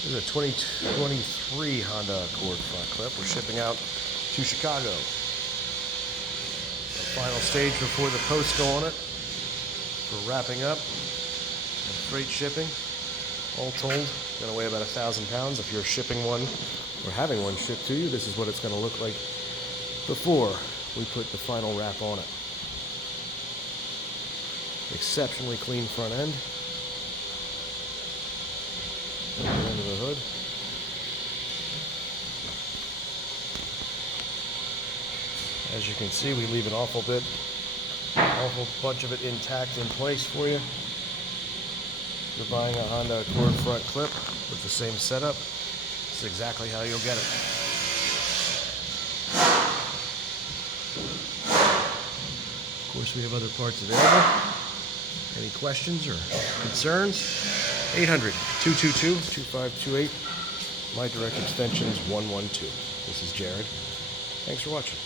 This is a 2023 Honda Accord front clip. We're shipping out to Chicago. The final stage before the posts go on it. We're wrapping up and freight shipping. All told, it's going to weigh about 1,000 pounds. If you're shipping one or having one shipped to you, this is what it's going to look like before we put the final wrap on it. Exceptionally clean front end. The end of the hood. As you can see, we leave an awful bunch of it intact in place for you. If you're buying a Honda Accord front clip with the same setup, this is exactly how you'll get it. Of course, we have other parts available. Any questions or concerns? 800-222-2528. My direct extension is 112. This is Jared. Thanks for watching.